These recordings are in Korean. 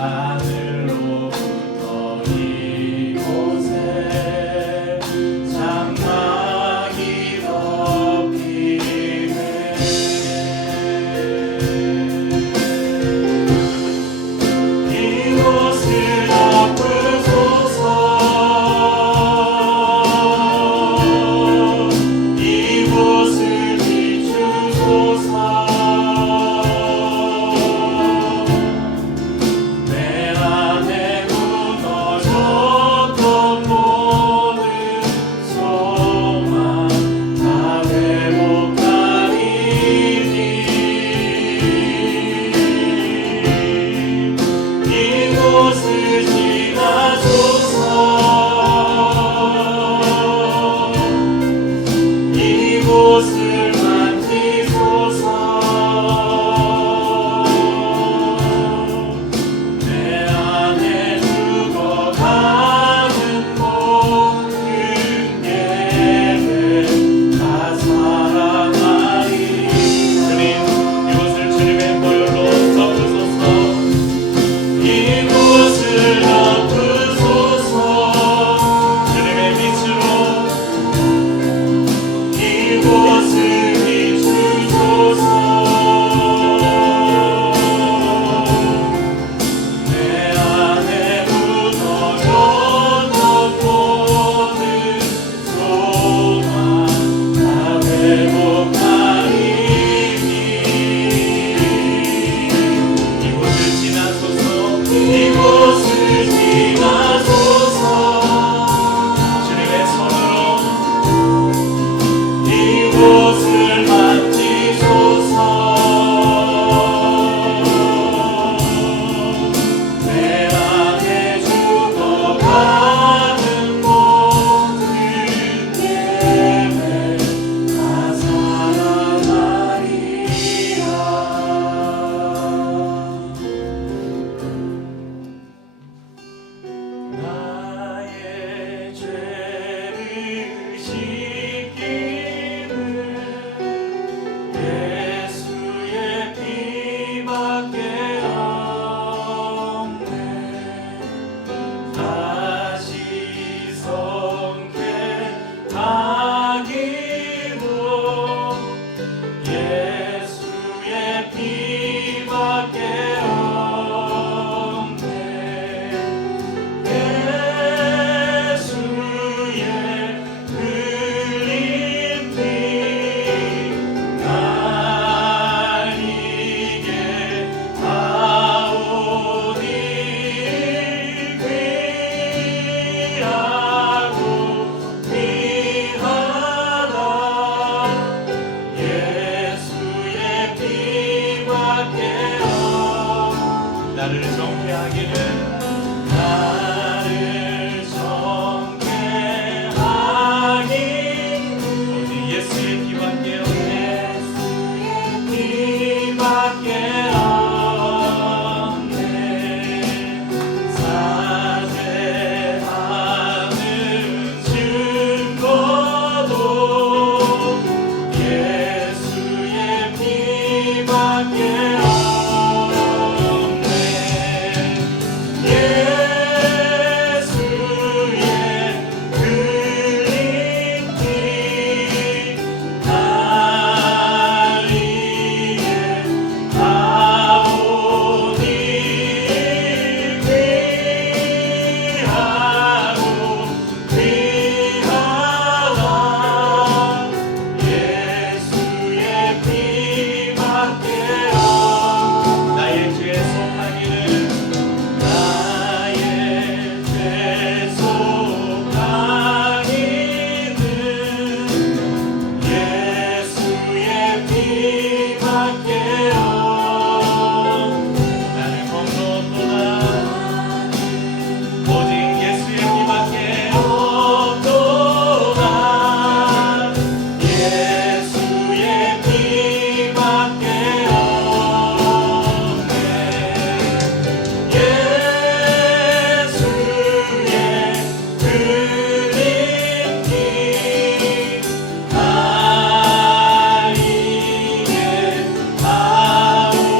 하늘로부터 이곳에 장막이 덮이네. 이곳을 덮으소서. 이곳을 비추소서. 내 안에 무너졌던 모든 소망 다 회복하리니. 이곳을 지나소서. 이곳을 만지소서. 내 안에 죽어가는 모든 예배 다 살아나리. 주님, 이곳을 주님의 보혈로 덮으소서. 이곳을 덮으소서. 주님의 빛으로 이곳을 비추소서. 내 안에 무너졌던 모든 소망 다 회복하리니. 이곳을 지나소서. 이곳을 지나소서. 주님의 손으로 이곳을 만지소서. 내 안에 죽어가는 모든 예배 다 살아나리라. 나의 죄를 씻기는 예수의 피밖에 없네. 다시 성결하기로 예수의 피밖에 없네. 예수의 흘린 피 날 이게 하오니. 귀하고 귀하다. 예수의 피밖에 나를 정케하기는 나를 정케하기 오직 예수의 피밖에 없네. 피밖에 없네. 사죄하는 증거도 예수의 피밖에 없네. 예수의 흘린 피 날 위에 하오니. 귀하고 귀하다. 예수의 피밖에 나의 죄 속하기는 나의 죄 속하기는 예수의 피밖에 나는 검도없도다. 오직 예수의 피밖에 없도다. 예수의 피밖에 없네. 예수의 흘린 피 날 위에 하오니.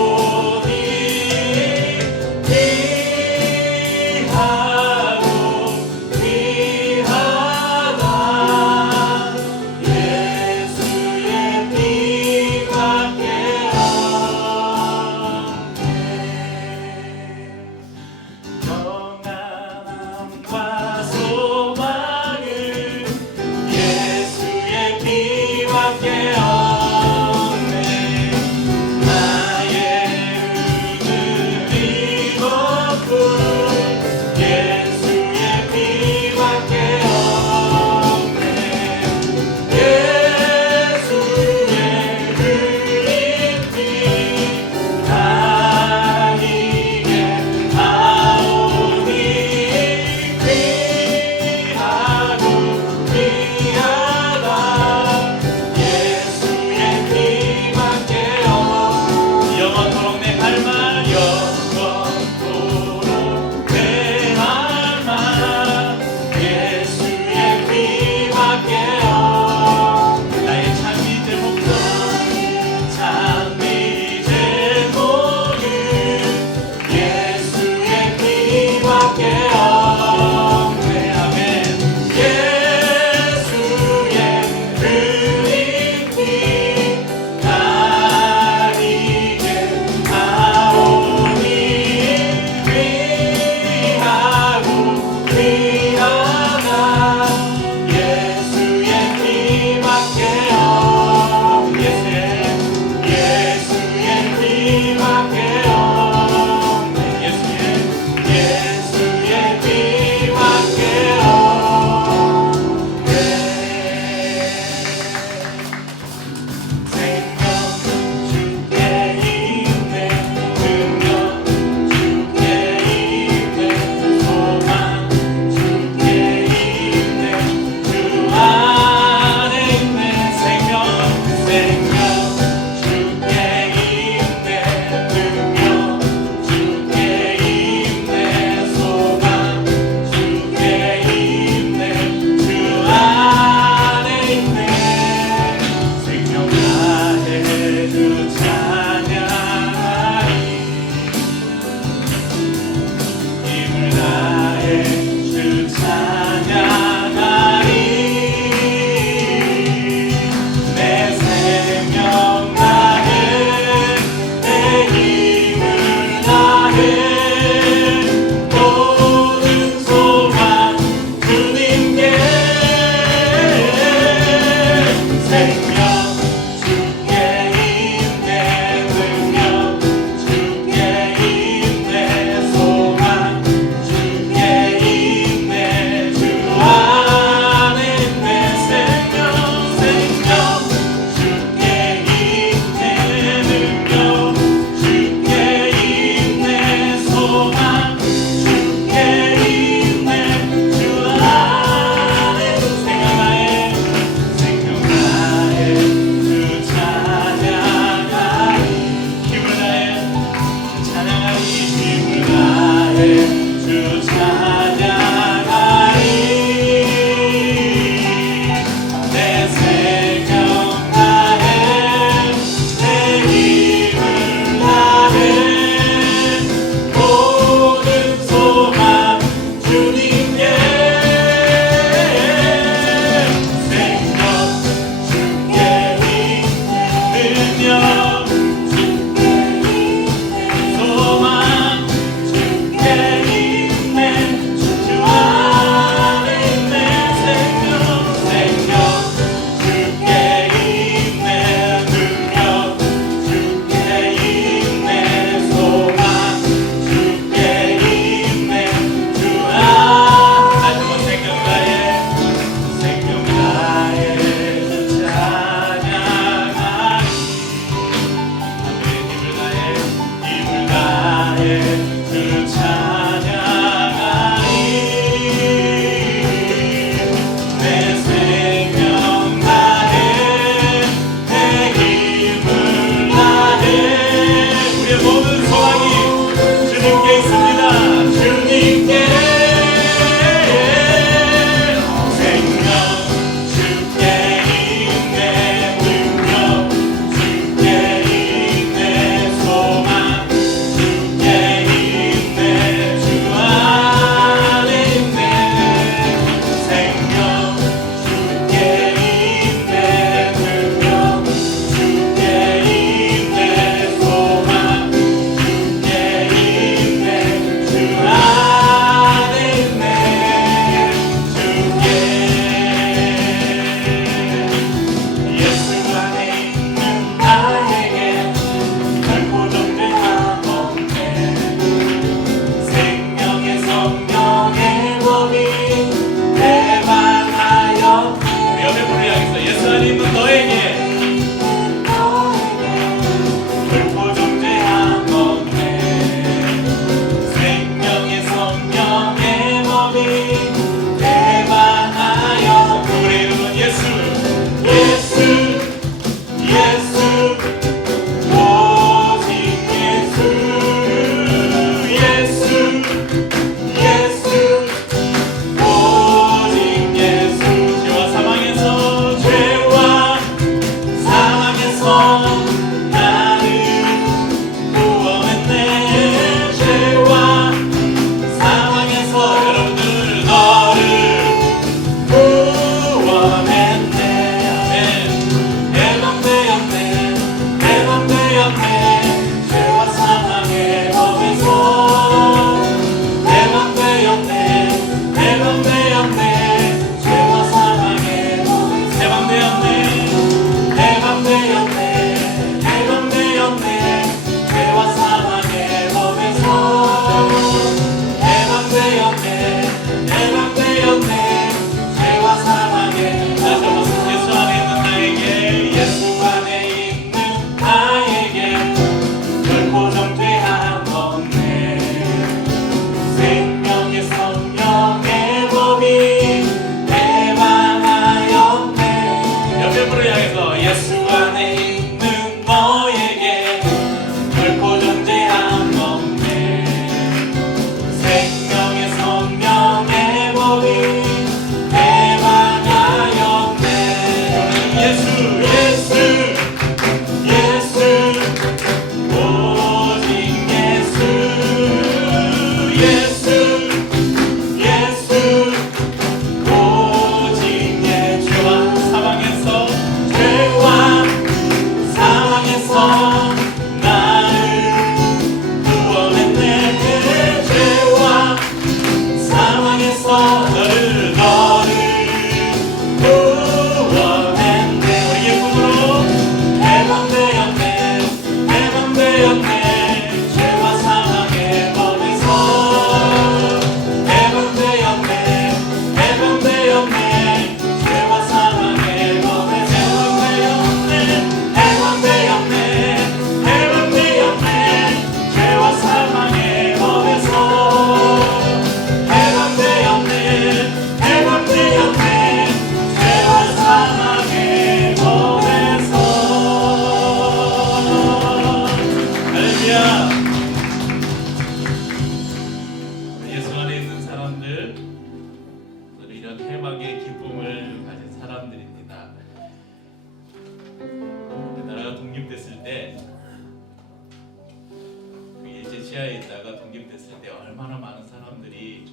러시아에 있다가 독립됐을 때 얼마나 많은 사람들이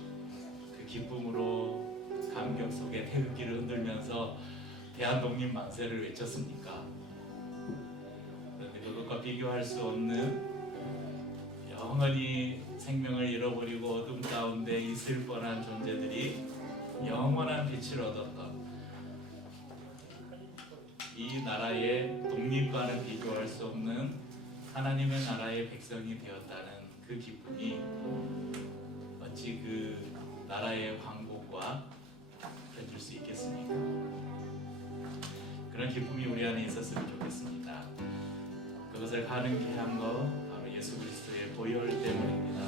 그 기쁨으로 감격 속에 태극기를 흔들면서 대한독립 만세를 외쳤습니까? 그런데 그것과 비교할 수 없는 영원히 생명을 잃어버리고 어둠 가운데 있을 뻔한 존재들이 영원한 빛을 얻었던 이 나라의 독립과는 비교할 수 없는 하나님의 나라의 백성이 되었다는 그 기쁨이 어찌 그 나라의 왕국과 견줄 수 있겠습니까? 그런 기쁨이 우리 안에 있었으면 좋겠습니다. 그것을 가능케 한 거 바로 예수 그리스도의 보혈 때문입니다.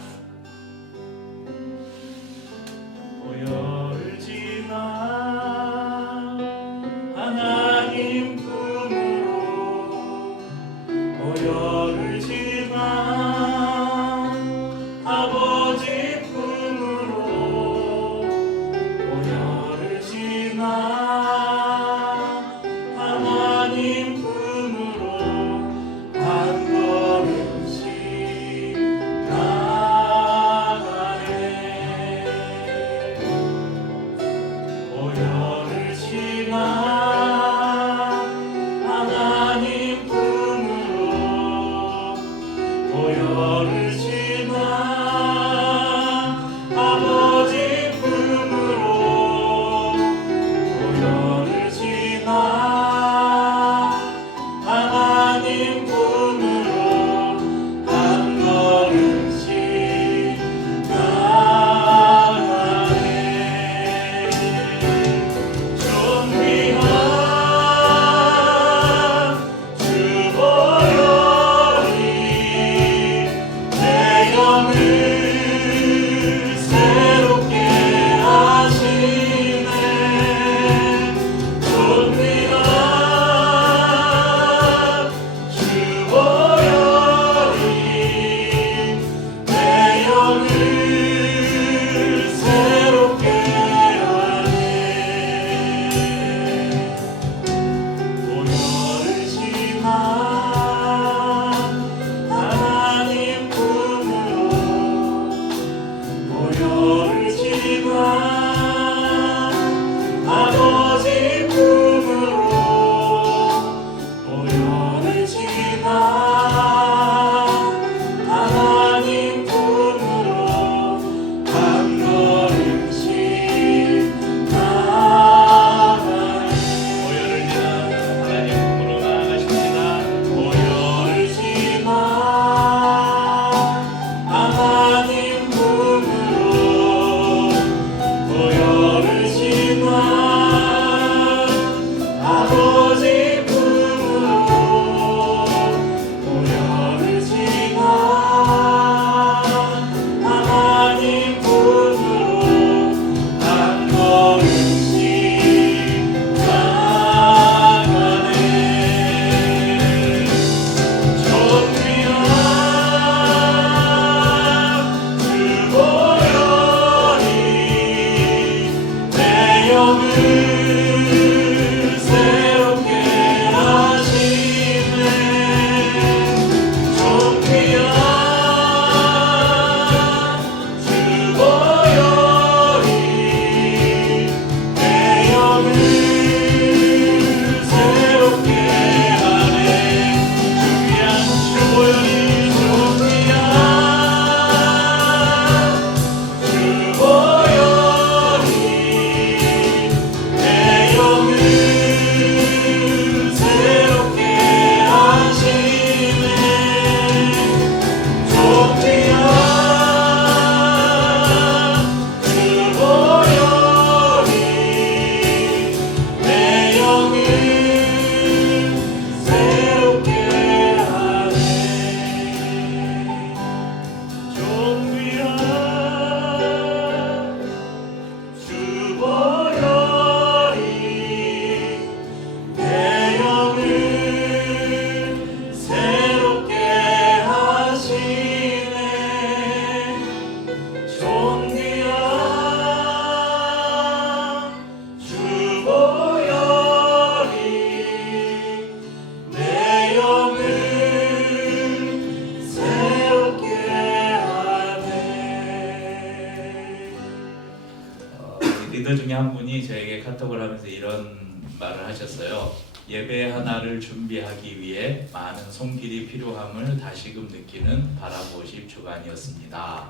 리더 중에 한 분이 저에게 카톡을 하면서 이런 말을 하셨어요. 예배 하나를 준비하기 위해 많은 손길이 필요함을 다시금 느끼는 바라보십 주간이었습니다.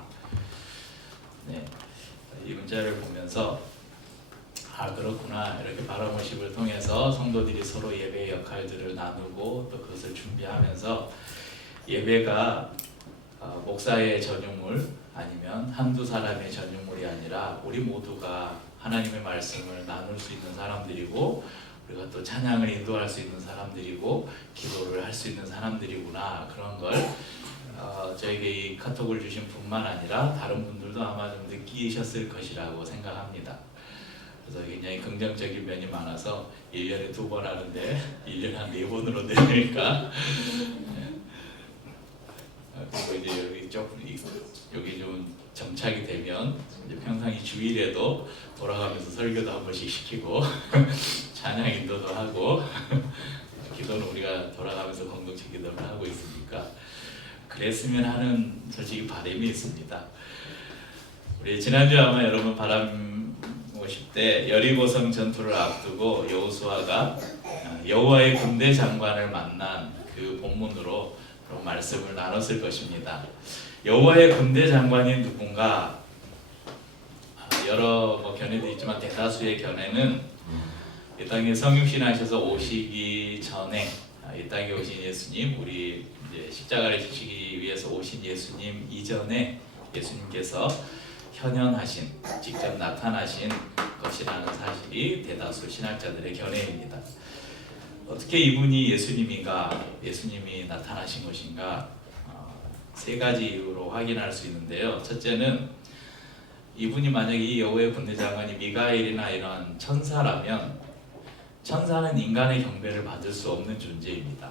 네, 이 문자를 보면서 아 그렇구나, 이렇게 바라보십을 통해서 성도들이 서로 예배의 역할들을 나누고 또 그것을 준비하면서 예배가 목사의 전유물 아니면 한두 사람의 전유물이 아니라 우리 모두가 하나님의 말씀을 나눌 수 있는 사람들이고, 우리가 또 찬양을 인도할 수 있는 사람들이고, 기도를 할 수 있는 사람들이구나, 그런 걸 저에게 이 카톡을 주신 분만 아니라 다른 분들도 아마 좀 느끼셨을 것이라고 생각합니다. 그래서 굉장히 긍정적인 면이 많아서 1년에 2번 하는데 1년에 한 4번으로 되니까 그리고 이제 여기 좀 정착이 되면 이제 평상시 주일에도 돌아가면서 설교도 한 번씩 시키고 찬양 인도도 하고 기도는 우리가 돌아가면서 공동체 기도를 하고 있으니까 그랬으면 하는 솔직히 바람이 있습니다. 우리 지난주에 아마 여러분 바라보실 때 여리고성 전투를 앞두고 여호수아가 여호와의 군대 장관을 만난 그 본문으로 말씀을 나눴을 것입니다. 여호와의 군대 장관이 누군가? 여러 견해도 있지만 대다수의 견해는 이 땅에 성육신 하셔서 오시기 전에 이 땅에 오신 예수님, 우리 이제 십자가를 지시기 위해서 오신 예수님 이전에 예수님께서 현현하신, 직접 나타나신 것이라는 사실이 대다수 신학자들의 견해입니다. 어떻게 이분이 예수님인가, 예수님이 나타나신 것인가, 세 가지 이유로 확인할 수 있는데요. 첫째는 이분이 만약에 이 여호와의 군대 장관이 미가엘이나 이런 천사라면 천사는 인간의 경배를 받을 수 없는 존재입니다.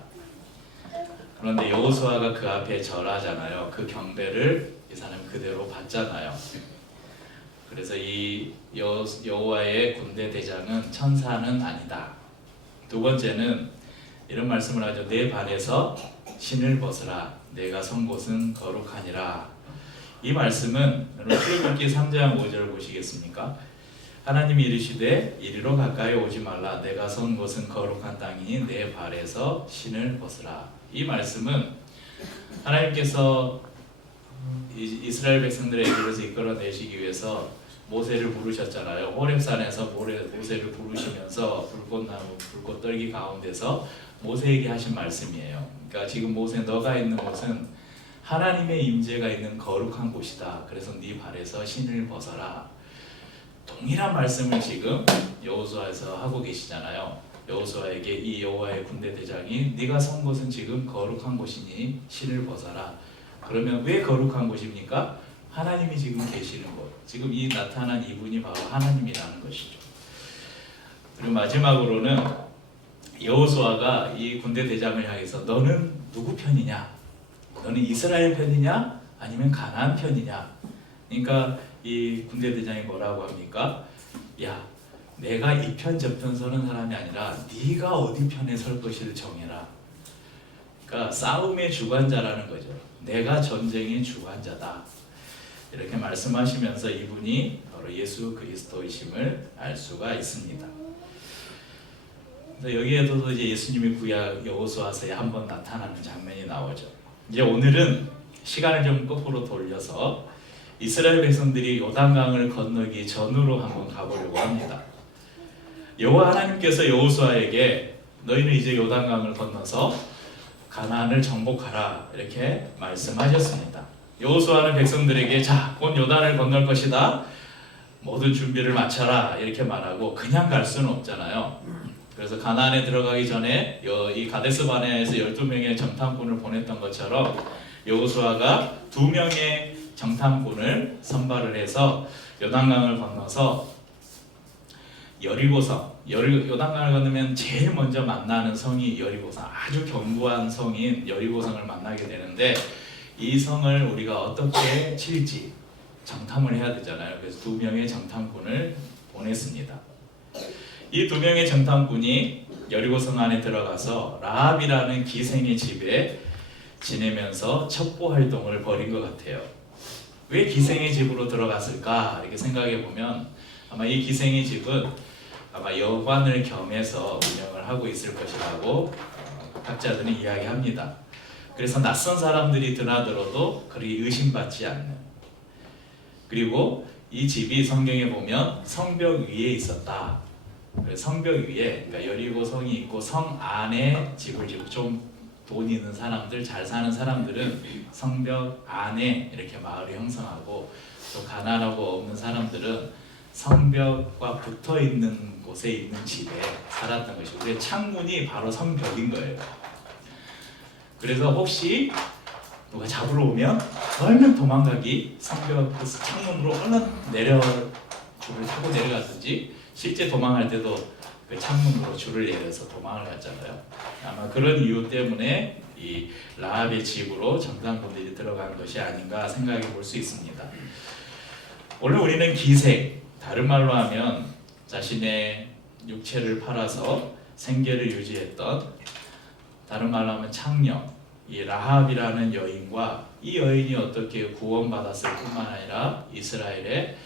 그런데 여호수아가 그 앞에 절하잖아요. 그 경배를 이 사람 그대로 받잖아요. 그래서 이 여호와의 군대 대장은 천사는 아니다. 두 번째는 이런 말씀을 하죠. 내 발에서 신을 벗으라. 내가 선 곳은 거룩하니라. 이 말씀은 여러분 출애굽기 3장 5절 보시겠습니까? 하나님이 이르시되 이리로 가까이 오지 말라. 내가 선 곳은 거룩한 땅이니 내 발에서 신을 벗으라. 이 말씀은 하나님께서 이스라엘 백성들의 에게로서 이끌어내시기 위해서 모세를 부르셨잖아요. 호렙산에서 모세를 부르시면서 불꽃 떨기 가운데서 모세에게 하신 말씀이에요. 그러니까 지금 모세 너가 있는 곳은 하나님의 임재가 있는 거룩한 곳이다. 그래서 네 발에서 신을 벗어라. 동일한 말씀을 지금 여호수아에서 하고 계시잖아요. 여호수아에게 이 여호와의 군대 대장이 네가 선 곳은 지금 거룩한 곳이니 신을 벗어라. 그러면 왜 거룩한 곳입니까? 하나님이 지금 계시는 곳. 지금 이 나타난 이분이 바로 하나님이라는 것이죠. 그리고 마지막으로는 여호수아가 이 군대 대장을 향해서 너는 누구 편이냐? 너는 이스라엘 편이냐? 아니면 가나안 편이냐? 그러니까 이 군대 대장이 뭐라고 합니까? 야, 내가 이 편 저 편 서는 사람이 아니라 네가 어디 편에 설 것을 정해라. 그러니까 싸움의 주관자라는 거죠. 내가 전쟁의 주관자다. 이렇게 말씀하시면서 이분이 바로 예수 그리스도이심을 알 수가 있습니다. 그래서 여기에도 이제 예수님이 구약 여호수아서에 한번 나타나는 장면이 나오죠. 이제 오늘은 시간을 좀 거꾸로 돌려서 이스라엘 백성들이 요단강을 건너기 전으로 한번 가보려고 합니다. 여호와 하나님께서 여호수아에게 너희는 이제 요단강을 건너서 가나안을 정복하라 이렇게 말씀하셨습니다. 여호수아는 백성들에게 자, 곧 요단을 건널 것이다. 모든 준비를 마쳐라 이렇게 말하고 그냥 갈 수는 없잖아요. 그래서 가나안에 들어가기 전에 이 가데스 바네아에서 12명의 정탐꾼을 보냈던 것처럼 여호수아가 2명의 정탐꾼을 선발을 해서 요단강을 건너서 여리고성, 요단강을 건너면 제일 먼저 만나는 성이 여리고성, 아주 견고한 성인 여리고성을 만나게 되는데 이 성을 우리가 어떻게 칠지 정탐을 해야 되잖아요. 그래서 2명의 정탐꾼을 보냈습니다. 이 2명의 정탐꾼이 여리고성 안에 들어가서 라합이라는 기생의 집에 지내면서 첩보 활동을 벌인 것 같아요. 왜 기생의 집으로 들어갔을까? 이렇게 생각해 보면 아마 이 기생의 집은 아마 여관을 겸해서 운영을 하고 있을 것이라고 학자들은 이야기합니다. 그래서 낯선 사람들이 드나들어도 그리 의심받지 않는, 그리고 이 집이 성경에 보면 성벽 위에 있었다. 성벽 위에, 그러니까 여리고 성이 있고 성 안에 집을 짓고, 좀 돈 있는 사람들, 잘 사는 사람들은 성벽 안에 이렇게 마을을 형성하고, 또 가난하고 없는 사람들은 성벽과 붙어 있는 곳에 있는 집에 살았던 것이고, 그래서 창문이 바로 성벽인 거예요. 그래서 혹시 누가 잡으러 오면 얼른 도망가기, 성벽 그 창문으로 얼른 줄을 타고 내려갔든지, 실제 도망할 때도 그 창문으로 줄을 내려서 도망을 갔잖아요. 아마 그런 이유 때문에 이 라합의 집으로 정탐꾼들이 들어간 것이 아닌가 생각해 볼 수 있습니다. 오늘 우리는 기생, 다른 말로 하면 자신의 육체를 팔아서 생계를 유지했던, 다른 말로 하면 창녀, 이 라합이라는 여인과 이 여인이 어떻게 구원받았을 뿐만 아니라 이스라엘의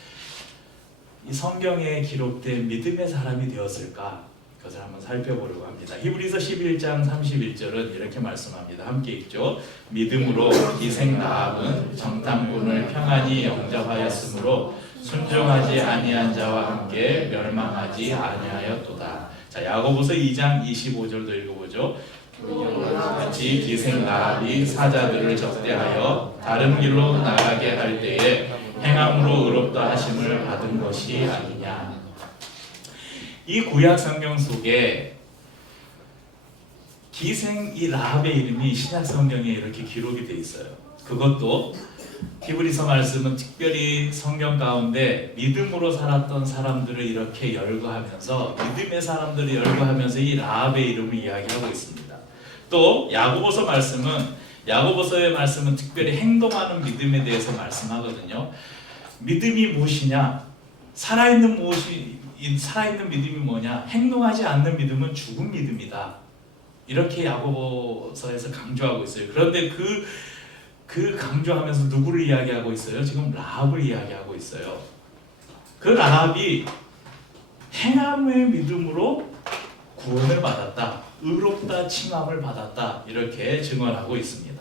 이 성경에 기록된 믿음의 사람이 되었을까, 그것을 한번 살펴보려고 합니다. 히브리서 11장 31절은 이렇게 말씀합니다. 함께 읽죠. 믿음으로 기생 라합은 정탐꾼을 평안히 영접하였으므로 순종하지 아니한 자와 함께 멸망하지 아니하였도다. 자, 야고보서 2장 25절도 읽어보죠. 같이 기생 라합이 사자들을 적대하여 다른 길로 나가게 할 때에 행함으로 의롭다 하심을 받은 것이 아니냐. 이 구약 성경 속에 기생 이 라합의 이름이 신약 성경에 이렇게 기록이 돼 있어요. 그것도 히브리서 말씀은 특별히 성경 가운데 믿음으로 살았던 사람들을 이렇게 열거하면서, 믿음의 사람들을 열거하면서 이 라합의 이름을 이야기하고 있습니다. 또 야고보서 말씀은, 야고보서의 말씀은 특별히 행동하는 믿음에 대해서 말씀하거든요. 믿음이 무엇이냐? 살아있는 믿음이 뭐냐? 행동하지 않는 믿음은 죽은 믿음이다. 이렇게 야고보서에서 강조하고 있어요. 그런데 그 강조하면서 누구를 이야기하고 있어요? 지금 라합을 이야기하고 있어요. 그 라합이 행함의 믿음으로 구원을 받았다, 의롭다 칭함을 받았다, 이렇게 증언하고 있습니다.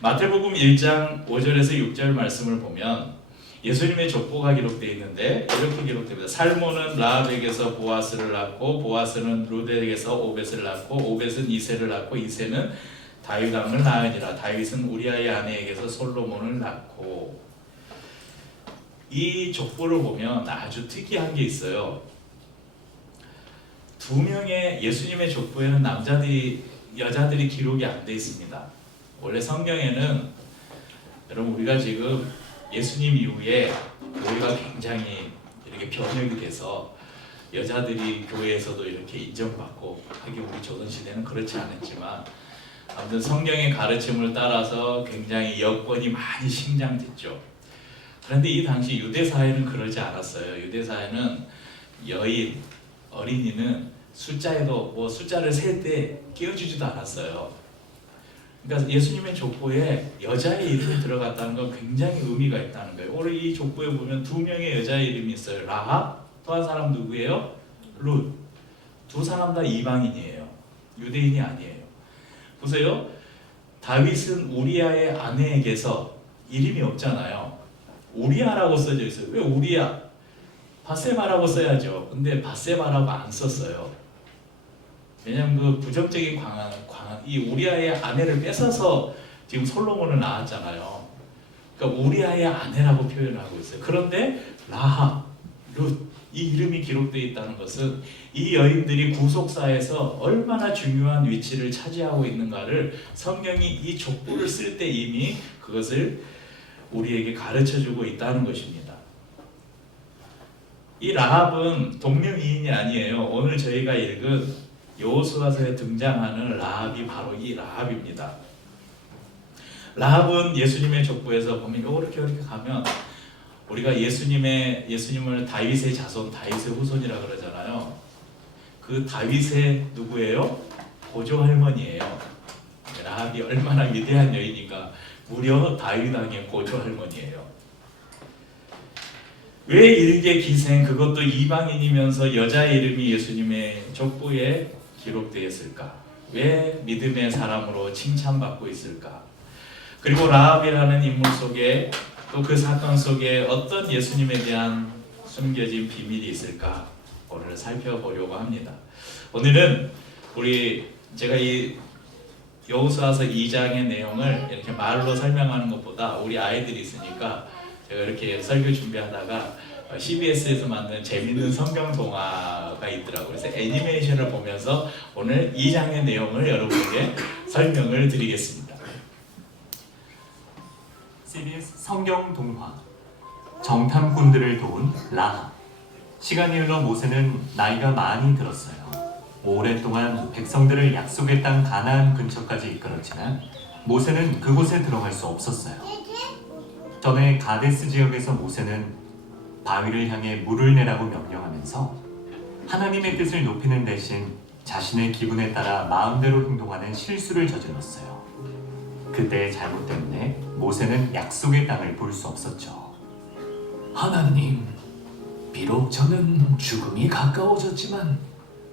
마태복음 1장 5절에서 6절 말씀을 보면 예수님의 족보가 기록되어 있는데 이렇게 기록됩니다. 살몬은 라합에게서 보아스를 낳고, 보아스는 룻에게서 오벳을 낳고, 오벳은 이새를 낳고, 이새는 다윗 왕을 낳으니라. 다윗은 우리아의 아내에게서 솔로몬을 낳고. 이 족보를 보면 아주 특이한 게 있어요. 2명의 예수님의 족보에는 여자들이 기록이 안 돼 있습니다. 원래 성경에는, 여러분, 우리가 지금 예수님 이후에 교회가 굉장히 이렇게 변혁이 돼서 여자들이 교회에서도 이렇게 인정받고, 하긴 우리 조선시대는 그렇지 않았지만 아무튼 성경의 가르침을 따라서 굉장히 여건이 많이 신장됐죠. 그런데 이 당시 유대 사회는 그러지 않았어요. 유대 사회는 여인, 어린이는 숫자에도 숫자를 셀 때 끼워주지도 않았어요. 그러니까 예수님의 족보에 여자의 이름이 들어갔다는 건 굉장히 의미가 있다는 거예요. 오늘 이 족보에 보면 2명의 여자의 이름이 있어요. 라합, 또 한 사람 누구예요? 룻. 2 사람 다 이방인이에요. 유대인이 아니에요. 보세요. 다윗은 우리아의 아내에게서, 이름이 없잖아요. 우리아라고 써져 있어요. 왜 우리아? 바세바라고 써야죠. 근데 바세바라고 안 썼어요. 왜냐하면 그 부정적인 이 우리아의 아내를 뺏어서 지금 솔로몬을 낳았잖아요. 그러니까 우리아의 아내라고 표현하고 있어요. 그런데 라합, 룻, 이 이름이 기록되어 있다는 것은 이 여인들이 구속사에서 얼마나 중요한 위치를 차지하고 있는가를 성경이 이 족보를 쓸 때 이미 그것을 우리에게 가르쳐주고 있다는 것입니다. 이 라합은 동명이인이 아니에요. 오늘 저희가 읽은 여호수아서에 등장하는 라합이 바로 이 라합입니다. 라합은 예수님의 족보에서 보면 이렇게 가면 우리가 예수님을 다윗의 자손, 다윗의 후손이라 그러잖아요. 그 다윗의 누구예요? 고조 할머니예요. 라합이 얼마나 위대한 여인인가. 무려 다윗 왕의 고조 할머니예요. 왜 일개 기생, 그것도 이방인이면서 여자의 이름이 예수님의 족보에 기록되었을까? 왜 믿음의 사람으로 칭찬받고 있을까? 그리고 라합이라는 인물 속에 또 그 사건 속에 어떤 예수님에 대한 숨겨진 비밀이 있을까? 오늘 살펴보려고 합니다. 오늘은 제가 이 여호수아서 2장의 내용을 이렇게 말로 설명하는 것보다 우리 아이들이 있으니까 제가 이렇게 설교 준비하다가 CBS에서 만든 재밌는 성경 동화가 있더라고요. 그래서 애니메이션을 보면서 오늘 2장의 내용을 여러분에게 설명을 드리겠습니다. CBS 성경 동화 정탐꾼들을 도운 라합. 시간이 흘러 모세는 나이가 많이 들었어요. 오랫동안 백성들을 약속의 땅 가나안 근처까지 이끌었지만 모세는 그곳에 들어갈 수 없었어요. 전에 가데스 지역에서 모세는 바위를 향해 물을 내라고 명령하면서 하나님의 뜻을 높이는 대신 자신의 기분에 따라 마음대로 행동하는 실수를 저질렀어요. 그때의 잘못 때문에 모세는 약속의 땅을 볼 수 없었죠. 하나님, 비록 저는 죽음이 가까워졌지만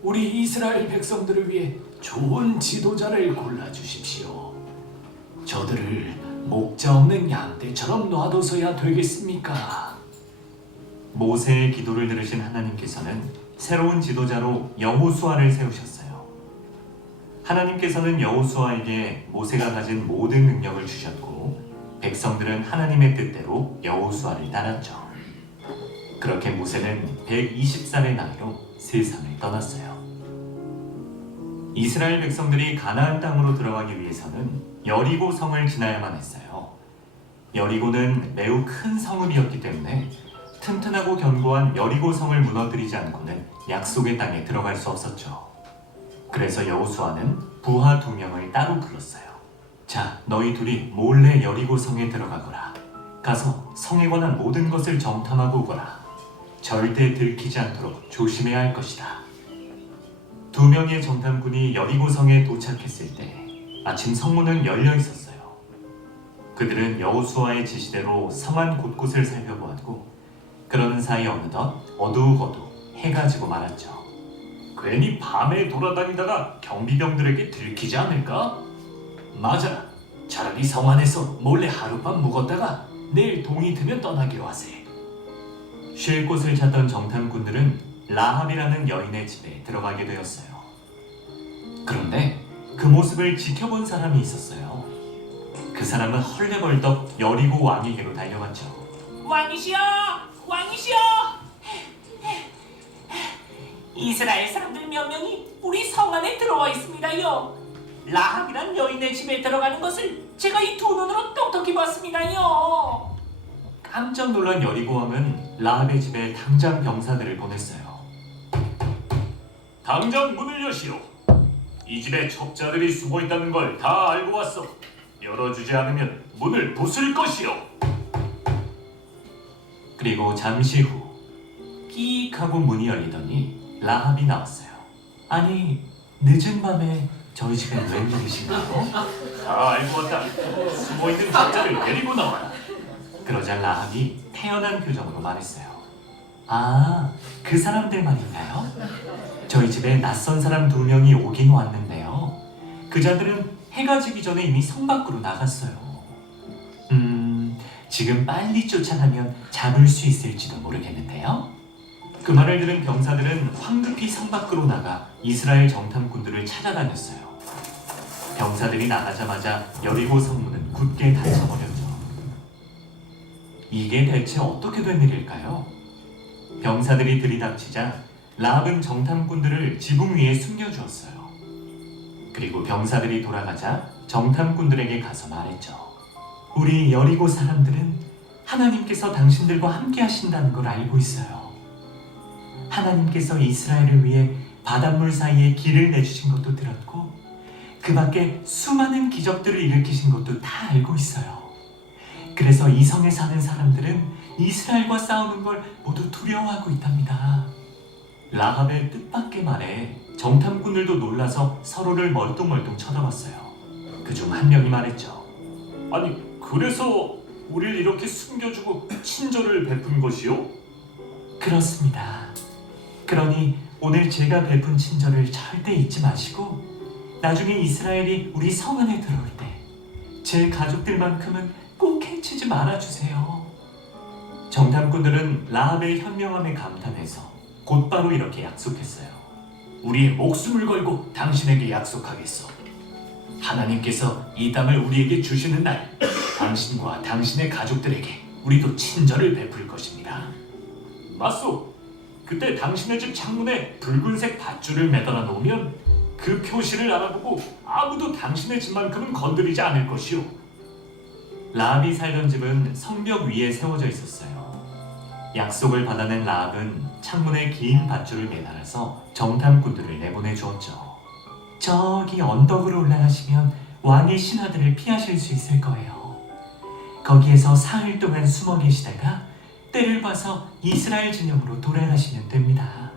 우리 이스라엘 백성들을 위해 좋은 지도자를 골라주십시오. 저들을 목자 없는 양떼처럼 놔둬서야 되겠습니까? 모세의 기도를 들으신 하나님께서는 새로운 지도자로 여호수아를 세우셨어요. 하나님께서는 여호수아에게 모세가 가진 모든 능력을 주셨고 백성들은 하나님의 뜻대로 여호수아를 따랐죠. 그렇게 모세는 120살의 나이로 세상을 떠났어요. 이스라엘 백성들이 가나안 땅으로 들어가기 위해서는 여리고 성을 지나야만 했어요. 여리고는 매우 큰 성읍이었기 때문에 튼튼하고 견고한 여리고 성을 무너뜨리지 않고는 약속의 땅에 들어갈 수 없었죠. 그래서 여호수아는 부하 2명을 따로 불렀어요. 자, 너희 둘이 몰래 여리고 성에 들어가거라. 가서 성에 관한 모든 것을 정탐하고 오거라. 절대 들키지 않도록 조심해야 할 것이다. 2명의 정탐꾼이 여리고 성에 도착했을 때 마침 성문은 열려 있었어요. 그들은 여호수아의 지시대로 성 안 곳곳을 살펴보았고 그러는 사이 어느덧 어두우고도 해가 지고 말았죠. 괜히 밤에 돌아다니다가 경비병들에게 들키지 않을까? 맞아. 차라리 성 안에서 몰래 하룻밤 묵었다가 내일 동이 트면 떠나기로 하세. 쉴 곳을 찾던 정탐꾼들은 라합이라는 여인의 집에 들어가게 되었어요. 그런데 그 모습을 지켜본 사람이 있었어요. 그 사람은 헐레벌떡 여리고 왕에게로 달려갔죠. 왕이시여! 왕이시여! 이스라엘 사람들 몇 명이 우리 성 안에 들어와 있습니다요. 라합이란 여인의 집에 들어가는 것을 제가 이 2눈으로 똑똑히 봤습니다요. 깜짝 놀란 여리고 왕은 라합의 집에 당장 병사들을 보냈어요. 당장 문을 여시오. 이 집에 첩자들이 숨어 있다는 걸 다 알고 왔어. 열어주지 않으면 문을 부술 것이오. 그리고 잠시 후 끽 하고 문이 열리더니 라합이 나왔어요. 아니, 늦은 밤에 저희 집엔 웬일이신가요? 다 알고 왔다. 숨어 있는 첩자를 데리고 나와라. 그러자 라합이 태연한 표정으로 말했어요. 아, 그 사람들 말인가요? 저희 집에 낯선 사람 2명이 오긴 왔는데요. 그자들은 해가 지기 전에 이미 성 밖으로 나갔어요. 지금 빨리 쫓아가면 잡을 수 있을지도 모르겠는데요. 그 말을 들은 병사들은 황급히 성 밖으로 나가 이스라엘 정탐꾼들을 찾아다녔어요. 병사들이 나가자마자 여리고 성문은 굳게 닫혀버렸죠. 이게 대체 어떻게 된 일일까요? 병사들이 들이닥치자 라합은 정탐꾼들을 지붕 위에 숨겨주었어요. 그리고 병사들이 돌아가자 정탐꾼들에게 가서 말했죠. 우리 여리고 사람들은 하나님께서 당신들과 함께 하신다는 걸 알고 있어요. 하나님께서 이스라엘을 위해 바닷물 사이에 길을 내주신 것도 들었고 그 밖에 수많은 기적들을 일으키신 것도 다 알고 있어요. 그래서 이 성에 사는 사람들은 이스라엘과 싸우는 걸 모두 두려워하고 있답니다. 라합의 뜻밖의 말에 정탐꾼들도 놀라서 서로를 멀뚱멀뚱 쳐다봤어요. 그중 한 명이 말했죠. 아니, 그래서 우릴 이렇게 숨겨주고 친절을 베푼 것이오? 그렇습니다. 그러니 오늘 제가 베푼 친절을 절대 잊지 마시고 나중에 이스라엘이 우리 성 안에 들어올 때 제 가족들만큼은 꼭 해치지 말아주세요. 정탐꾼들은 라합의 현명함에 감탄해서 곧바로 이렇게 약속했어요. 우리의 목숨을 걸고 당신에게 약속하겠소. 하나님께서 이 땅을 우리에게 주시는 날, 당신과 당신의 가족들에게 우리도 친절을 베풀 것입니다. 맞소. 그때 당신의 집 창문에 붉은색 밧줄을 매달아 놓으면 그 표시를 알아보고 아무도 당신의 집만큼은 건드리지 않을 것이오. 라합이 살던 집은 성벽 위에 세워져 있었어요. 약속을 받아낸 라합은 창문에 긴 밧줄을 매달아서 정탐꾼들을 내보내 주었죠. 저기 언덕으로 올라가시면 왕의 신하들을 피하실 수 있을 거예요. 거기에서 사흘 동안 숨어 계시다가 때를 봐서 이스라엘 진영으로 돌아가시면 됩니다.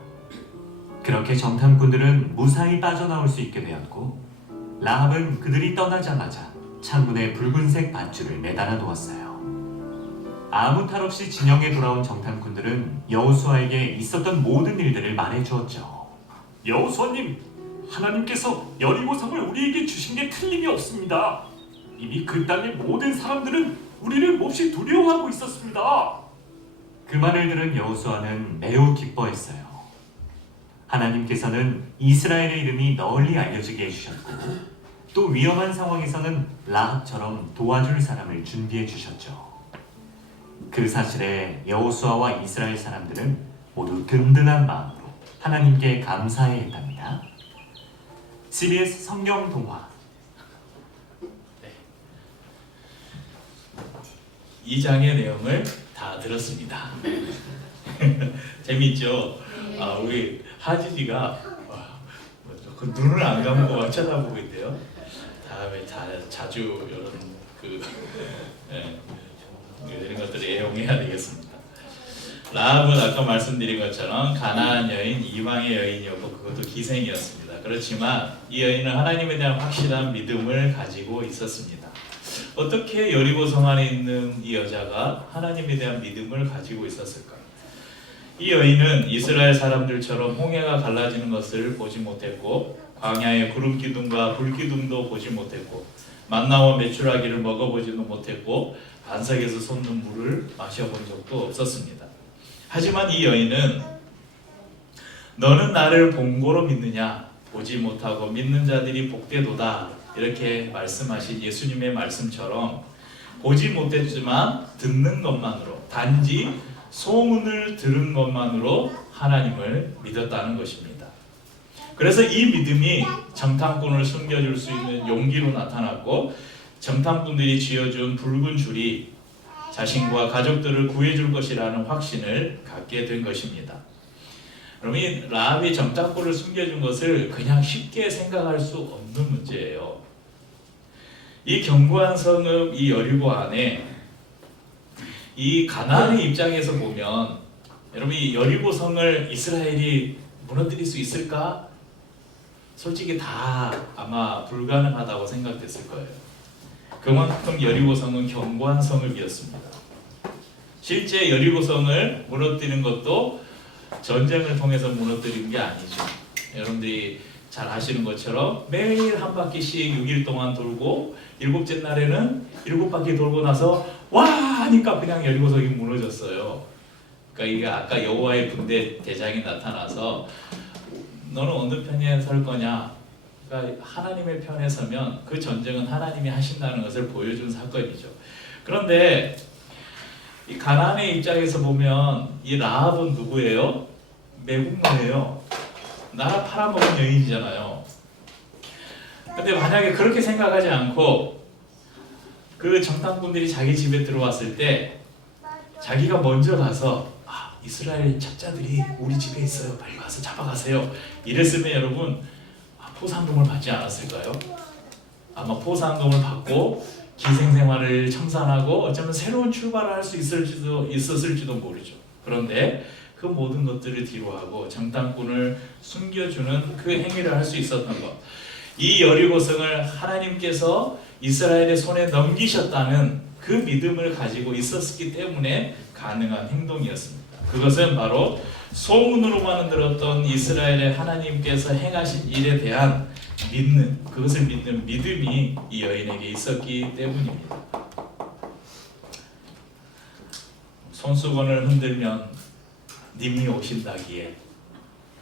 그렇게 정탐꾼들은 무사히 빠져나올 수 있게 되었고 라합은 그들이 떠나자마자 창문에 붉은색 밧줄을 매달아 놓았어요. 아무 탈 없이 진영에 돌아온 정탐꾼들은 여호수아에게 있었던 모든 일들을 말해주었죠. 여호수아님, 하나님께서 여리고 성을 우리에게 주신 게 틀림이 없습니다. 이미 그 땅의 모든 사람들은 우리를 몹시 두려워하고 있었습니다. 그 말을 들은 여호수아는 매우 기뻐했어요. 하나님께서는 이스라엘의 이름이 널리 알려지게 해주셨고 또 위험한 상황에서는 라합처럼 도와줄 사람을 준비해 주셨죠. 그 사실에 여호수아와 이스라엘 사람들은 모두 든든한 마음으로 하나님께 감사해야 했답니다. CBS 성경 동화 2장의 내용을 다 들었습니다. 재밌죠? 우리 하진이가 그 눈을 안 감고 막 쳐다보고 있대요. 다음에 자주 이런 이런 것들을 애용해야 되겠습니다. 라합은 아까 말씀드린 것처럼 가나안 여인, 이방의 여인이었고 그것도 기생이었습니다. 그렇지만 이 여인은 하나님에 대한 확실한 믿음을 가지고 있었습니다. 어떻게 여리고 성 안에 있는 이 여자가 하나님에 대한 믿음을 가지고 있었을까? 이 여인은 이스라엘 사람들처럼 홍해가 갈라지는 것을 보지 못했고 광야의 구름 기둥과 불 기둥도 보지 못했고 만나와 메추라기를 먹어보지도 못했고 반석에서 솟는 물을 마셔본 적도 없었습니다. 하지만 이 여인은 너는 나를 본고로 믿느냐? 보지 못하고 믿는 자들이 복되도다. 이렇게 말씀하신 예수님의 말씀처럼 보지 못했지만 듣는 것만으로 단지 소문을 들은 것만으로 하나님을 믿었다는 것입니다. 그래서 이 믿음이 정탐꾼을 숨겨줄 수 있는 용기로 나타났고 정탐꾼들이 쥐어준 붉은 줄이 자신과 가족들을 구해줄 것이라는 확신을 갖게 된 것입니다. 여러분, 이 라합이 정탐꾼을 숨겨준 것을 그냥 쉽게 생각할 수 없는 문제예요. 이 견고한 성읍 이 여리고 안에 이 가나안의 입장에서 보면 여러분 이 여리고 성을 이스라엘이 무너뜨릴 수 있을까? 솔직히 다 아마 불가능하다고 생각됐을 거예요. 그만큼 여리고 성은 견고한 성읍이었습니다. 실제 여리고 성을 무너뜨리는 것도 전쟁을 통해서 무너뜨린 게 아니죠. 여러분들이 잘 아시는 것처럼 매일 한 바퀴씩 6일 동안 돌고 일곱째 날에는 7바퀴 돌고 나서 와 하니까 그냥 여리고성이 무너졌어요. 그러니까 이게 아까 여호와의 군대 대장이 나타나서 너는 어느 편에 설 거냐? 그러니까 하나님의 편에 서면 그 전쟁은 하나님이 하신다는 것을 보여준 사건이죠. 그런데 이 가나안의 입장에서 보면 이 라합은 누구예요? 매국노예요. 나라 팔아먹은 여인이잖아요. 근데 만약에 그렇게 생각하지 않고 그 정탐꾼들이 자기 집에 들어왔을 때 자기가 먼저 가서 이스라엘 첩자들이 우리 집에 있어요. 빨리 가서 잡아가세요. 이랬으면 여러분 포상금을 받지 않았을까요? 아마 포상금을 받고 기생생활을 청산하고 어쩌면 새로운 출발을 할 수 있었을지도 모르죠. 그런데 그 모든 것들을 뒤로하고 정탐꾼을 숨겨주는 그 행위를 할 수 있었던 것, 이 여리고성을 하나님께서 이스라엘의 손에 넘기셨다는 그 믿음을 가지고 있었기 때문에 가능한 행동이었습니다. 그것은 바로 소문으로만 들었던 이스라엘의 하나님께서 행하신 일에 대한 그것을 믿는 믿음이 이 여인에게 있었기 때문입니다. 손수건을 흔들면 님이 오신다기에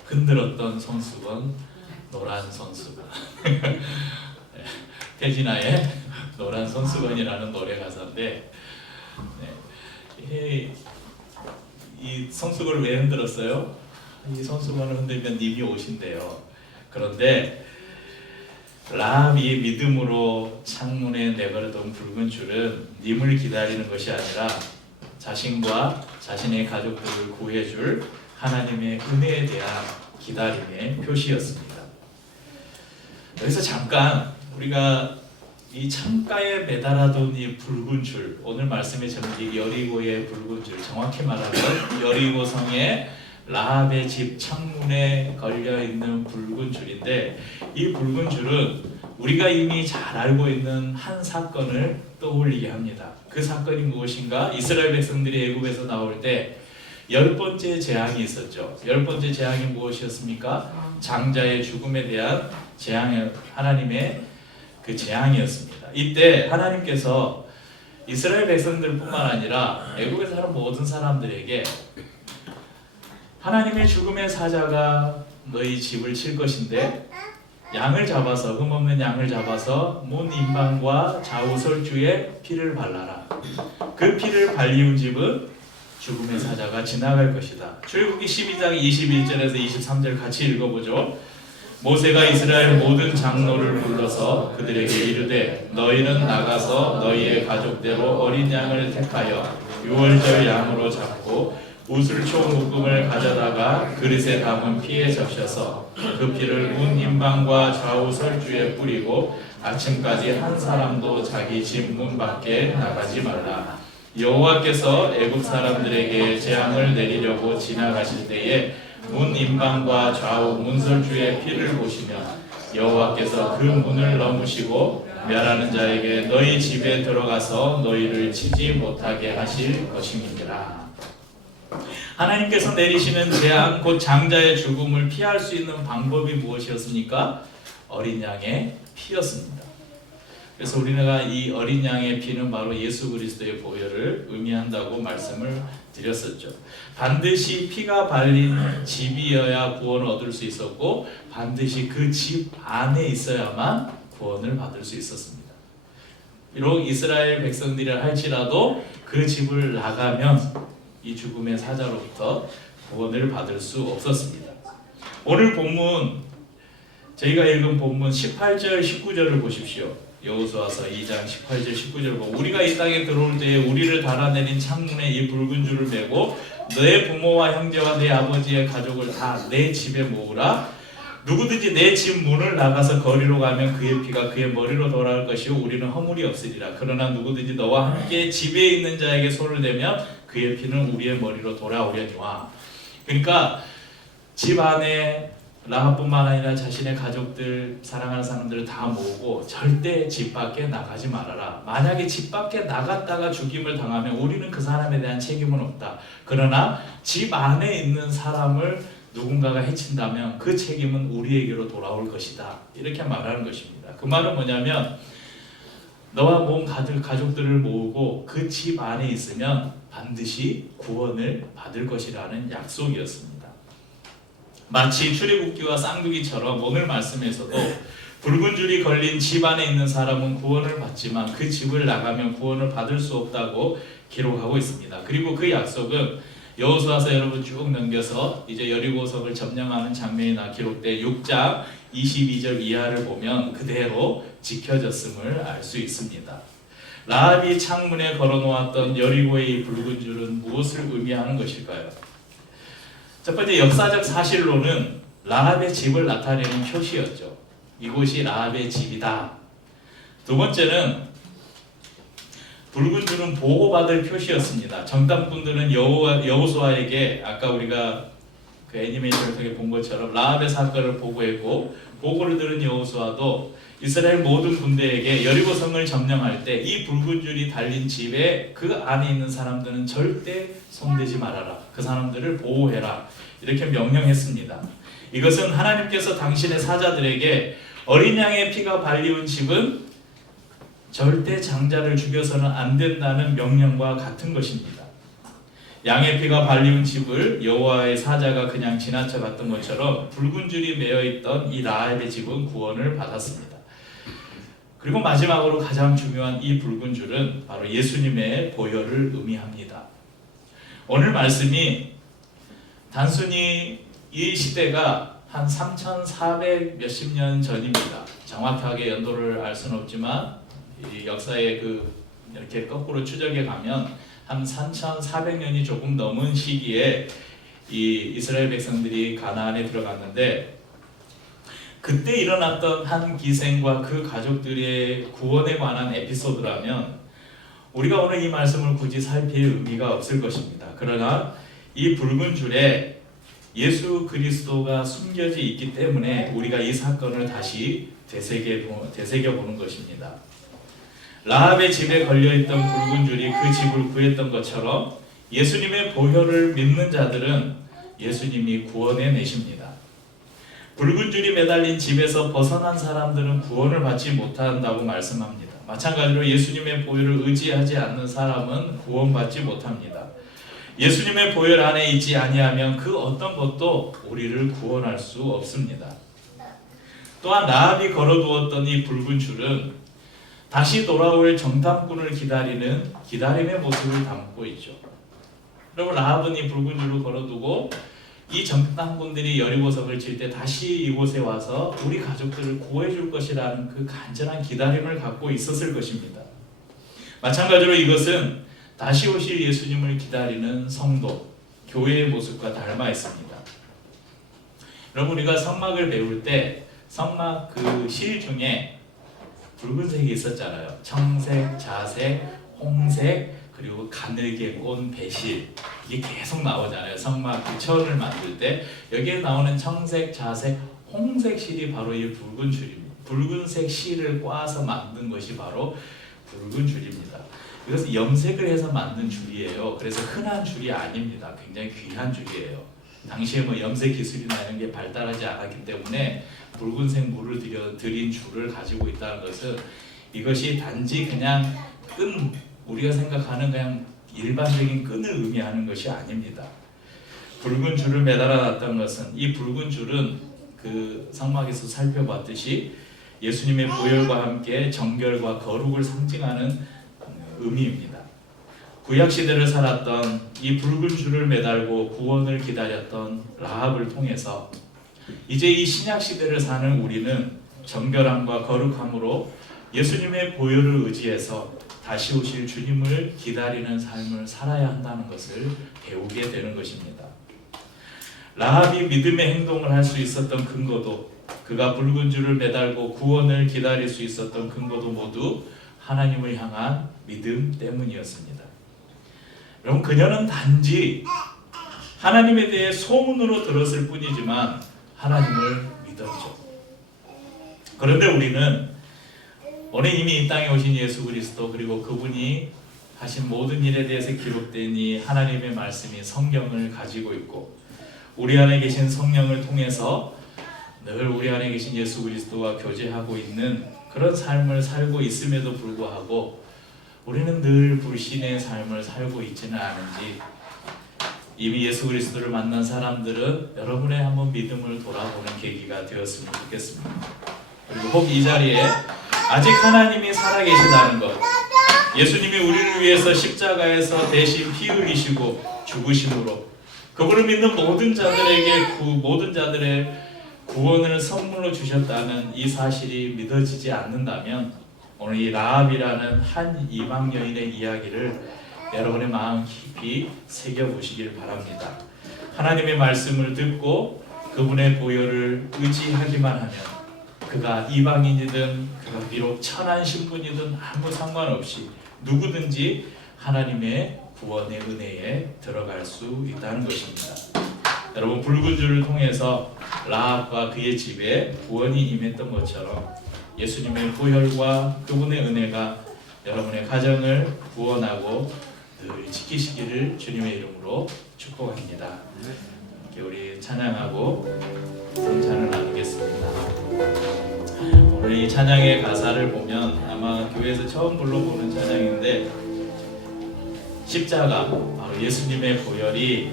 흔들었던 손수건, 노란 손수건. 태진아의 노란 손수건이라는 노래 가사인데, 이 손수건을 왜 흔들었어요? 이 손수건을 흔들면 님이 오신대요. 그런데 라합이 믿음으로 창문에 내걸어둔 붉은 줄은 님을 기다리는 것이 아니라 자신과 자신의 가족들을 구해줄 하나님의 은혜에 대한 기다림의 표시였습니다. 여기서 잠깐 우리가 이 창가에 매달아둔 이 붉은 줄, 오늘 말씀의 제목이 여리고의 붉은 줄, 정확히 말하면 여리고 성의 라합의 집 창문에 걸려 있는 붉은 줄인데, 이 붉은 줄은 우리가 이미 잘 알고 있는 한 사건을 떠올리게 합니다. 그 사건이 무엇인가? 이스라엘 백성들이 애굽에서 나올 때 10번째 재앙이 있었죠. 10번째 재앙이 무엇이었습니까? 장자의 죽음에 대한 하나님의 그 재앙이었습니다. 이때 하나님께서 이스라엘 백성들뿐만 아니라 애굽에 사는 모든 사람들에게 하나님의 죽음의 사자가 너희 집을 칠 것인데 양을 잡아서, 흠없는 양을 잡아서 문 임방과 좌우 설주에 피를 발라라. 그 피를 발리운 집은 죽음의 사자가 지나갈 것이다. 출애굽기 12장 21절에서 23절 같이 읽어보죠. 모세가 이스라엘 모든 장로를 불러서 그들에게 이르되 너희는 나가서 너희의 가족대로 어린 양을 택하여 유월절 양으로 잡고 우슬초 묶음을 가져다가 그릇에 담은 피에 적셔서 그 피를 문 임방과 좌우 설주에 뿌리고 아침까지 한 사람도 자기 집 문 밖에 나가지 말라. 여호와께서 애굽 사람들에게 재앙을 내리려고 지나가실 때에 문 임방과 좌우 문설주의 피를 보시면 여호와께서 그 문을 넘으시고 멸하는 자에게 너희 집에 들어가서 너희를 치지 못하게 하실 것임이니라. 하나님께서 내리시는 재앙, 곧 장자의 죽음을 피할 수 있는 방법이 무엇이었습니까? 어린 양의 피였습니다. 그래서 우리가 이 어린 양의 피는 바로 예수 그리스도의 보혈을 의미한다고 말씀을 드렸었죠. 반드시 피가 발린 집이어야 구원을 얻을 수 있었고, 반드시 그 집 안에 있어야만 구원을 받을 수 있었습니다. 비록 이스라엘 백성들이라 할지라도 그 집을 나가면 이 죽음의 사자로부터 구원을 받을 수 없었습니다. 오늘 본문, 저희가 읽은 본문 18절 19절을 보십시오. 여호수아서 2장 18절 19절 보고, 우리가 이 땅에 들어올 때에 우리를 달아내린 창문에 이 붉은 줄을 매고 내 부모와 형제와 내 아버지의 가족을 다 내 집에 모으라. 누구든지 내 집 문을 나가서 거리로 가면 그의 피가 그의 머리로 돌아올 것이요 우리는 허물이 없으리라. 그러나 누구든지 너와 함께 집에 있는 자에게 손을 대면 그의 피는 우리의 머리로 돌아오려니와. 그러니까 집 안에 라합뿐만 아니라 자신의 가족들, 사랑하는 사람들을 다 모으고 절대 집 밖에 나가지 말아라. 만약에 집 밖에 나갔다가 죽임을 당하면 우리는 그 사람에 대한 책임은 없다. 그러나 집 안에 있는 사람을 누군가가 해친다면 그 책임은 우리에게로 돌아올 것이다. 이렇게 말하는 것입니다. 그 말은 뭐냐면, 너와 모은 가족들을 모으고 그 집 안에 있으면 반드시 구원을 받을 것이라는 약속이었습니다. 마치 출애굽기와 쌍두기처럼 오늘 말씀에서도 붉은 줄이 걸린 집 안에 있는 사람은 구원을 받지만 그 집을 나가면 구원을 받을 수 없다고 기록하고 있습니다. 그리고 그 약속은 여호수아서 여러분 쭉 넘겨서 이제 여리고성을 점령하는 장면이 기록돼 6장 22절 이하를 보면 그대로 지켜졌음을 알 수 있습니다. 라합이 창문에 걸어놓았던 여리고의 이 붉은 줄은 무엇을 의미하는 것일까요? 첫 번째, 역사적 사실로는 라합의 집을 나타내는 표시였죠. 이곳이 라합의 집이다. 두 번째는 붉은 줄은 보호받을 표시였습니다. 정탐꾼들은 여호수아에게, 아까 우리가 그 애니메이션을 통해 본 것처럼 라합의 사건을 보고했고 보고를 들은 여호수아도 이스라엘 모든 군대에게 여리고 성을 점령할 때 이 붉은 줄이 달린 집에 그 안에 있는 사람들은 절대 손대지 말아라. 그 사람들을 보호해라. 이렇게 명령했습니다. 이것은 하나님께서 당신의 사자들에게 어린 양의 피가 발리운 집은 절대 장자를 죽여서는 안 된다는 명령과 같은 것입니다. 양의 피가 발리운 집을 여호와의 사자가 그냥 지나쳐 갔던 것처럼 붉은 줄이 매여 있던 이 라합의 집은 구원을 받았습니다. 그리고 마지막으로 가장 중요한 이 붉은 줄은 바로 예수님의 보혈을 의미합니다. 오늘 말씀이 단순히 이 시대가 한 3,400 몇십 년 전입니다. 정확하게 연도를 알 수는 없지만 이 역사의 이렇게 거꾸로 추적해 가면 한 3,400년이 조금 넘은 시기에 이 이스라엘 백성들이 가나안에 들어갔는데 그때 일어났던 한 기생과 그 가족들의 구원에 관한 에피소드라면 우리가 오늘 이 말씀을 굳이 살필 의미가 없을 것입니다. 그러나 이 붉은 줄에 예수 그리스도가 숨겨져 있기 때문에 우리가 이 사건을 다시 되새겨보는 것입니다. 라합의 집에 걸려있던 붉은 줄이 그 집을 구했던 것처럼 예수님의 보혈을 믿는 자들은 예수님이 구원해 내십니다. 붉은 줄이 매달린 집에서 벗어난 사람들은 구원을 받지 못한다고 말씀합니다. 마찬가지로 예수님의 보혈을 의지하지 않는 사람은 구원받지 못합니다. 예수님의 보혈 안에 있지 아니하면 그 어떤 것도 우리를 구원할 수 없습니다. 또한 라합이 걸어두었던 이 붉은 줄은 다시 돌아올 정탐꾼을 기다리는 기다림의 모습을 담고 있죠. 그리고 라합은 이 붉은 줄을 걸어두고 이 정탐꾼들이 여리고성을 칠 때 다시 이곳에 와서 우리 가족들을 구해줄 것이라는 그 간절한 기다림을 갖고 있었을 것입니다. 마찬가지로 이것은 다시 오실 예수님을 기다리는 성도, 교회의 모습과 닮아 있습니다. 여러분 우리가 성막을 배울 때 성막 그 실 중에 붉은색이 있었잖아요. 청색, 자색, 홍색, 그리고 가늘게 꼰 배실 이게 계속 나오잖아요. 성막 그 천을 만들 때 여기에 나오는 청색, 자색, 홍색 실이 바로 이 붉은 줄입니다. 붉은색 실을 꽈서 만든 것이 바로 붉은 줄입니다. 이것은 염색을 해서 만든 줄이에요. 그래서 흔한 줄이 아닙니다. 굉장히 귀한 줄이에요. 당시에 뭐 염색 기술이나 이런 게 발달하지 않았기 때문에 붉은색 물을 들인 줄을 가지고 있다는 것은 이것이 단지 그냥 우리가 생각하는 그냥 일반적인 끈을 의미하는 것이 아닙니다. 붉은 줄을 매달아 놨던 것은 이 붉은 줄은 그 성막에서 살펴봤듯이 예수님의 보혈과 함께 정결과 거룩을 상징하는 의미입니다. 구약 시대를 살았던 이 붉은 줄을 매달고 구원을 기다렸던 라합을 통해서 이제 이 신약 시대를 사는 우리는 정결함과 거룩함으로 예수님의 보혈을 의지해서 다시 오실 주님을 기다리는 삶을 살아야 한다는 것을 배우게 되는 것입니다. 라합이 믿음의 행동을 할 수 있었던 근거도 그가 붉은 줄을 매달고 구원을 기다릴 수 있었던 근거도 모두 하나님을 향한 믿음 때문이었습니다. 여러분 그녀는 단지 하나님에 대해 소문으로 들었을 뿐이지만 하나님을 믿었죠. 그런데 우리는 오늘 이미 이 땅에 오신 예수 그리스도 그리고 그분이 하신 모든 일에 대해서 기록된 이 하나님의 말씀이 성경을 가지고 있고 우리 안에 계신 성령을 통해서 늘 우리 안에 계신 예수 그리스도와 교제하고 있는 그런 삶을 살고 있음에도 불구하고 우리는 늘 불신의 삶을 살고 있지는 않은지 이미 예수 그리스도를 만난 사람들은 여러분의 한번 믿음을 돌아보는 계기가 되었으면 좋겠습니다. 그리고 혹 이 자리에 아직 하나님이 살아계시다는 것, 예수님이 우리를 위해서 십자가에서 대신 피 흘리시고 죽으심으로 그분을 믿는 모든 자들의 구원을 선물로 주셨다는 이 사실이 믿어지지 않는다면 오늘 이 라합이라는 한 이방 여인의 이야기를 여러분의 마음 깊이 새겨보시길 바랍니다. 하나님의 말씀을 듣고 그분의 보혈을 의지하기만 하면 그가 이방인이든 그가 비록 천한 신분이든 아무 상관없이 누구든지 하나님의 구원의 은혜에 들어갈 수 있다는 것입니다. 여러분 붉은 줄을 통해서 라합과 그의 집에 구원이 임했던 것처럼 예수님의 보혈과 그분의 은혜가 여러분의 가정을 구원하고 늘 지키시기를 주님의 이름으로 축복합니다. 이렇게 우리 찬양하고 봉찬을 나누겠습니다. 오늘 이 찬양의 가사를 보면 아마 교회에서 처음 불러보는 찬양인데 십자가, 바로 예수님의 보혈이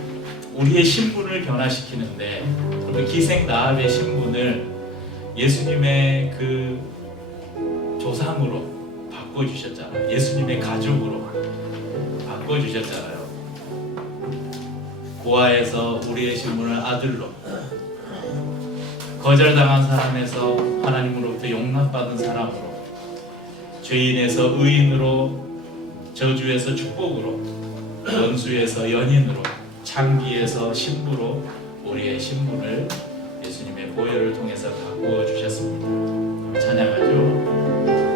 우리의 신분을 변화시키는데 우리 기생 라합의 신분을 예수님의 그 조상으로 바꿔주셨잖아요. 예수님의 가족으로 바꿔주셨잖아요. 고아에서 우리의 신분을 아들로, 거절당한 사람에서 하나님으로부터 용납받은 사람으로, 죄인에서 의인으로, 저주에서 축복으로, 원수에서 연인으로, 창기에서 신부로 우리의 신분을 예수님의 보혈을 통해서 바꾸어 주셨습니다. 찬양하죠.